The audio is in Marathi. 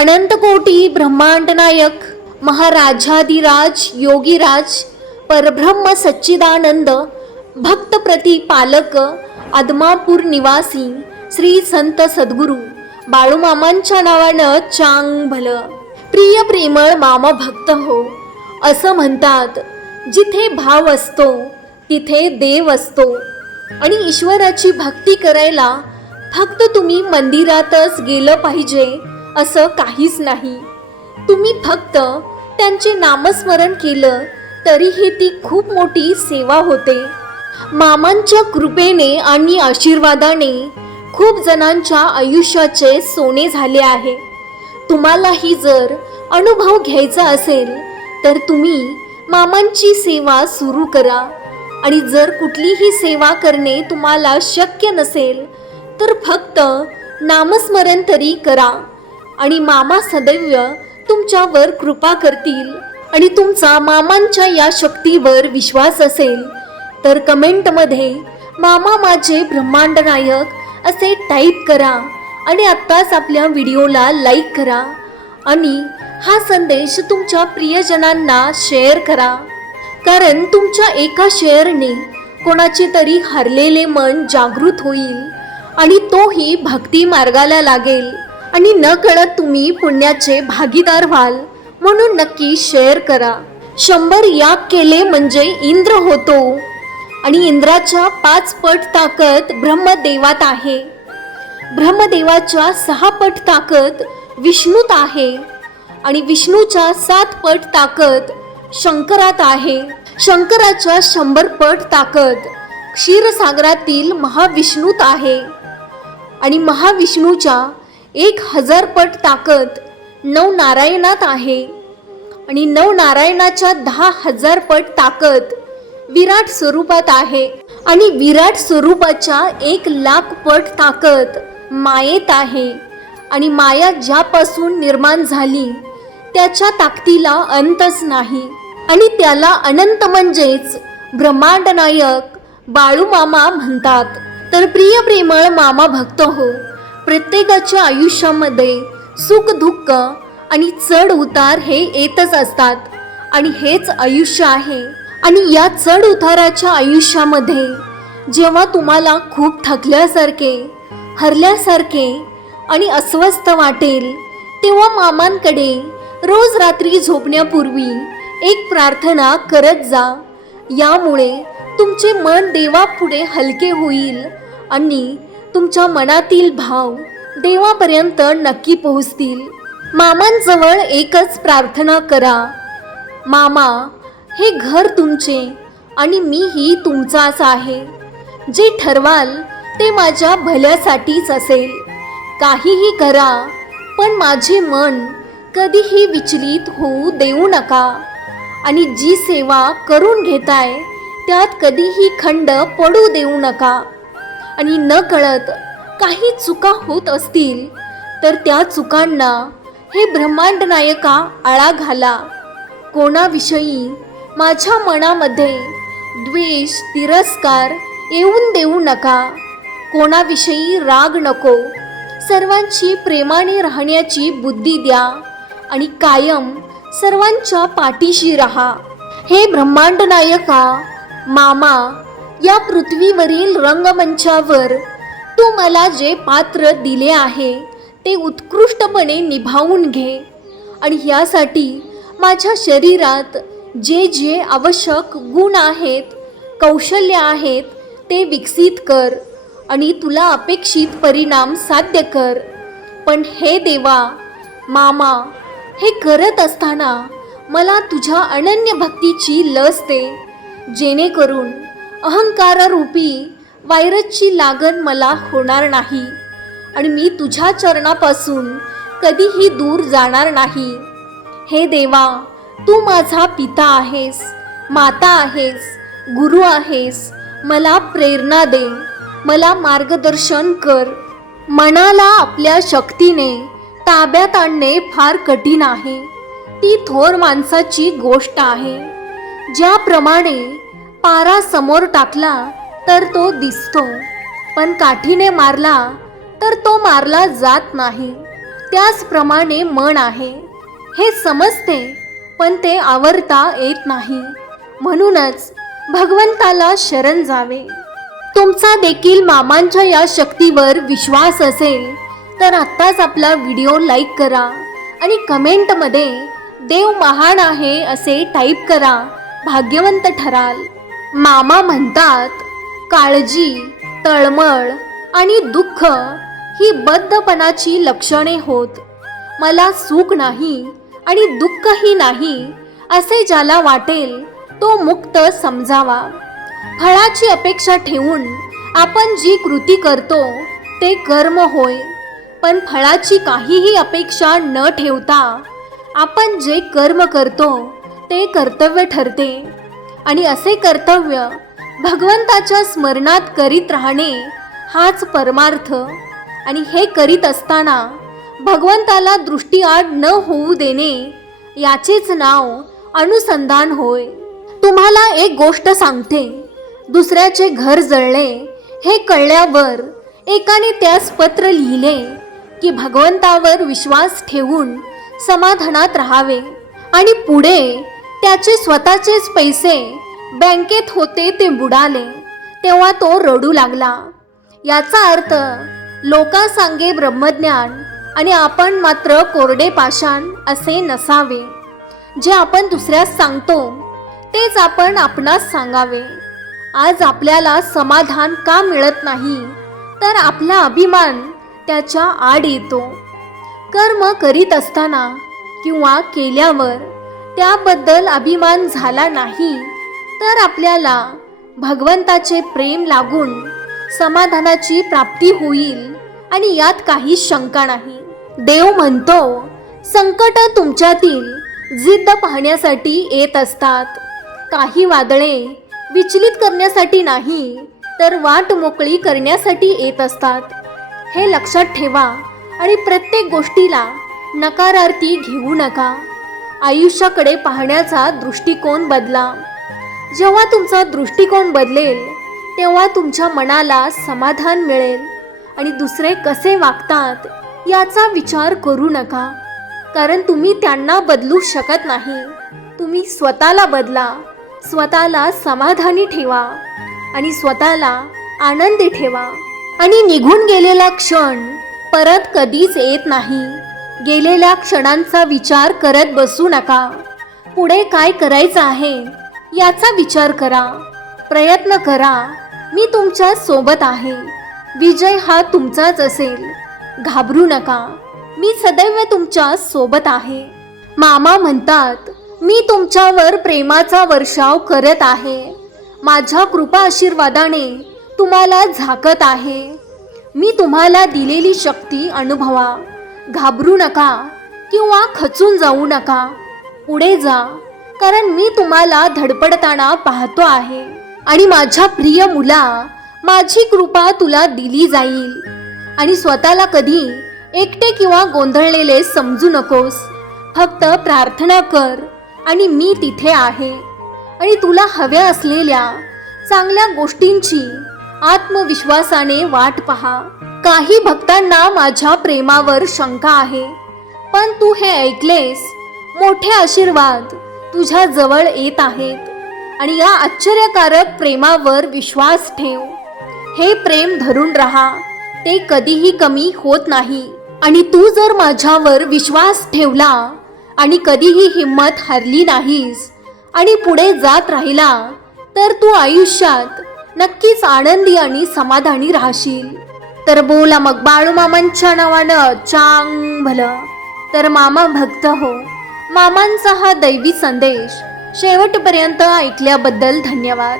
अनंतकोटी ब्रह्मांड नायक महाराजाधिराज योगीराज परब्रह्म सच्चिदानंद भक्त प्रतिपालक आदमापूर निवासी श्री संत सद्गुरू बाळूमामांच्या नावानं चांग भलं प्रिय प्रेमळ मामा भक्त हो असं म्हणतात जिथे भाव असतो तिथे देव असतो. आणि ईश्वराची भक्ती करायला फक्त तुम्ही मंदिरातच गेलं पाहिजे असं काहीच नाही. तुम्ही फक्त त्यांचे नामस्मरण केलं तरीही ती खूप मोठी सेवा होते. मामांच्या कृपेने आणि आशीर्वादाने खूप जणांच्या आयुष्याचे सोने झाले आहे. तुम्हालाही जर अनुभव घ्यायचा असेल तर तुम्ही मामांची सेवा सुरू करा. आणि जर कुठलीही सेवा करणे तुम्हाला शक्य नसेल तर फक्त नामस्मरण तरी करा. आणि मामा सदैव तुमच्यावर कृपा करतील आणि तुमचा मामांच्या या शक्तीवर विश्वास असेल तर कमेंटमध्ये मामा माझे ब्रह्मांड नायक असे टाईप करा आणि आत्ताच आपल्या व्हिडिओला लाईक करा आणि हा संदेश तुमच्या प्रियजनांना शेअर करा. कारण तुमच्या एका शेअरने कोणाचे तरी हरलेले मन जागृत होईल आणि तोही भक्ती मार्गाला लागेल. आणि न कळत तुम्ही पुण्याचे भागीदार व्हाल. म्हणून नक्की शेअर करा. शंभर याग केले म्हणजे इंद्र होतो. आणि इंद्राच्या पाच पट ताकद ब्रह्मदेवात आहे. ब्रह्मदेवाच्या सहा पट ताकद विष्णूत आहे. आणि विष्णूच्या सात पट ताकद शंकरात आहे. शंकराच्या शंभर पट ताकद क्षीरसागरातील महाविष्णूत आहे. आणि महाविष्णूच्या एक हजार पट ताकद नवनारायणात आहे. आणि नवनारायणाच्या दहा हजार पट ताकद विराट स्वरूपात आहे. आणि विराट स्वरूपाच्या एक लाख पट ताकद मायेत आहे. आणि माया ज्यापासून निर्माण झाली त्याच्या ताकदीला अंतच नाही. आणि त्याला अनंत म्हणजेच ब्रह्मांड नायक म्हणतात. तर प्रिय प्रेमळ मामा भक्त हो प्रत्येकाच्या आयुष्यामध्ये सुख दुःख आणि चढ उतार हे येतच असतात. आणि हेच आयुष्य आहे. आणि या चढ उताराच्या आयुष्यामध्ये जेव्हा तुम्हाला खूप थकल्यासारखे हरल्यासारखे आणि अस्वस्थ वाटेल तेव्हा मामांकडे रोज रात्री झोपण्यापूर्वी एक प्रार्थना करत जा. यामुळे तुमचे मन देवापुढे हलके होईल आणि तुमच्या मनातील भाव देवापर्यंत नक्की पोहोचतील. मामांजवळ एकच प्रार्थना करा. मामा हे घर तुमचे आणि मीही तुमचाच आहे. जे ठरवाल ते माझ्या भल्यासाठीच असेल. काहीही करा पण माझे मन कधीही विचलित होऊ देऊ नका. आणि जी सेवा करून घेताय त्यात कधीही खंड पडू देऊ नका. आणि न कळत काही चुका होत असतील तर त्या चुकांना हे ब्रह्मांड नायका आळा घाला. कोणाविषयी माझ्या मनामध्ये द्वेष तिरस्कार येऊन देऊ नका. कोणाविषयी राग नको. सर्वांची प्रेमाने राहण्याची बुद्धी द्या आणि कायम सर्वांच्या पाठीशी राहा. हे ब्रह्मांड नायका मामा या पृथ्वीवरील रंगमंचावर तू मला जे पात्र दिले आहे ते उत्कृष्टपणे निभावून घे. आणि यासाठी माझ्या शरीरात जे जे आवश्यक गुण आहेत कौशल्य आहेत ते विकसित कर आणि तुला अपेक्षित परिणाम साध्य कर. पण हे देवा मामा हे करत असताना मला तुझ्या अनन्य भक्तीची लस दे जेणेकरून अहंकाररूपी वायरसची लागण मला होणार नाही आणि मी तुझ्या चरणापासून कधीही दूर जाणार नाही. हे देवा तू माझा पिता आहेस माता आहेस गुरु आहेस मला प्रेरणा दे मला मार्गदर्शन कर. मनाला आपल्या शक्तीने ताब्यात आणणे फार कठीण आहे. ती थोर माणसाची गोष्ट आहे. ज्याप्रमाणे पारा समोर टाकला तर तो दिसतो. पण काठीने मारला तर तो मारला जात नाही. त्याचप्रमाणे मन आहे. हे समजते पण ते आवरता येत नाही. म्हणूनच भगवंताला शरण जावे. तुमचा देखील मामांच्या या शक्तीवर विश्वास असेल तर आत्ताच आपला व्हिडिओ लाईक करा आणि कमेंटमध्ये देव महान आहे असे टाईप करा भाग्यवंत ठराल. मामा म्हणतात काळजी तळमळ आणि दुःख ही बद्धपणाची लक्षणे होत. मला सुख नाही आणि दुःखही नाही असे ज्याला वाटेल तो मुक्त समजावा. फळाची अपेक्षा ठेवून आपण जी कृती करतो ते कर्म होय. पण फळाची काहीही अपेक्षा न ठेवता आपण जे कर्म करतो ते कर्तव्य ठरते. आणि असे कर्तव्य भगवंताच्या स्मरणात करीत राहणे हाच परमार्थ. आणि हे करीत असताना भगवंताला दृष्टीआड न होऊ देणे याचेच नाव अनुसंधान होय. तुम्हाला एक गोष्ट सांगते. दुसऱ्याचे घर जळले हे कळल्यावर एकाने त्यास पत्र लिहिले की भगवंतावर विश्वास ठेवून समाधानात राहावे आणि पुढे त्याचे स्वतःचेच पैसे बँकेत होते ते बुडाले. तेव्हा तो रडू लागला. याचा अर्थ लोका सांगे ब्रह्मज्ञान आणि आपण मात्र कोरडे पाषाण असे नसावे. जे आपण दुसऱ्यास सांगतो तेच आपण आपणास सांगावे. आज आपल्याला समाधान का मिळत नाही तर आपला अभिमान त्याच्या आड येतो. कर्म करीत असताना किंवा केल्यावर त्याबद्दल अभिमान झाला नाही तर आपल्याला भगवंताचे प्रेम लागून समाधानाची प्राप्ती होईल आणि यात काही शंका नाही. देव म्हणतो संकट तुमच्यातील जिद्द पाहण्यासाठी येत असतात. काही वादळे विचलित करण्यासाठी नाही तर वाट मोकळी करण्यासाठी येत असतात. हे लक्षात ठेवा आणि प्रत्येक गोष्टीला नकारार्थी घेऊ नका. आयुष्याकडे पाहण्याचा दृष्टिकोन बदला. जेव्हा तुमचा दृष्टिकोन बदलेल तेव्हा तुमच्या मनाला समाधान मिळेल आणि दुसरे कसे वागतात याचा विचार करू नका. कारण तुम्ही त्यांना बदलू शकत नाही. तुम्ही स्वतःला बदला. स्वतःला समाधानी ठेवा आणि स्वतःला आनंदी ठेवा. आणि निघून गेलेला क्षण परत कधीच येत नाही. गेलेल्या क्षणांचा विचार करत बसू नका. पुढे काय करायचं आहे याचा विचार करा. प्रयत्न करा. मी तुमच्यासोबत आहे. विजय हा तुमचाच असेल. घाबरू नका. मी सदैव तुमच्यासोबत आहे. मामा म्हणतात मी तुमच्यावर प्रेमाचा वर्षाव करत आहे. माझ्या कृपा आशीर्वादाने तुम्हाला झाकत आहे. मी तुम्हाला दिलेली शक्ती अनुभवा. घाबरू नका किंवा खचून जाऊ नका. पुढे जा कारण मी तुम्हाला धडपडताना पाहतो आहे आणि माझ्या प्रिय मुला माझी कृपा तुला दिली जाईल. आणि स्वतःला कधी एकटे किंवा गोंधळलेले समजू नकोस. फक्त प्रार्थना कर आणि मी तिथे आहे. आणि तुला हव्या असलेल्या चांगल्या गोष्टींची आत्मविश्वासाने वाट पहा. काही भक्तांना माझ्या प्रेमावर शंका आहे. पण तू हे ऐकलेस. मोठे आशीर्वाद तुझ्या जवळ येत आहेत. आणि या आश्चर्यकारक प्रेमावर विश्वास ठेव. हे प्रेम धरून राहा. ते कधीही कमी होत नाही. आणि तू जर माझ्यावर विश्वास ठेवला आणि कधीही हिंमत हरली नाहीस आणि पुढे जात राहिला तर तू आयुष्यात नक्कीच आनंदी आणि समाधानी राहशील. तर बोला मग बाळू मामांच्या नावानं चांग भलं. तर मामा भक्त हो. मामांचा हा दैवी संदेश शेवटपर्यंत ऐकल्याबद्दल धन्यवाद.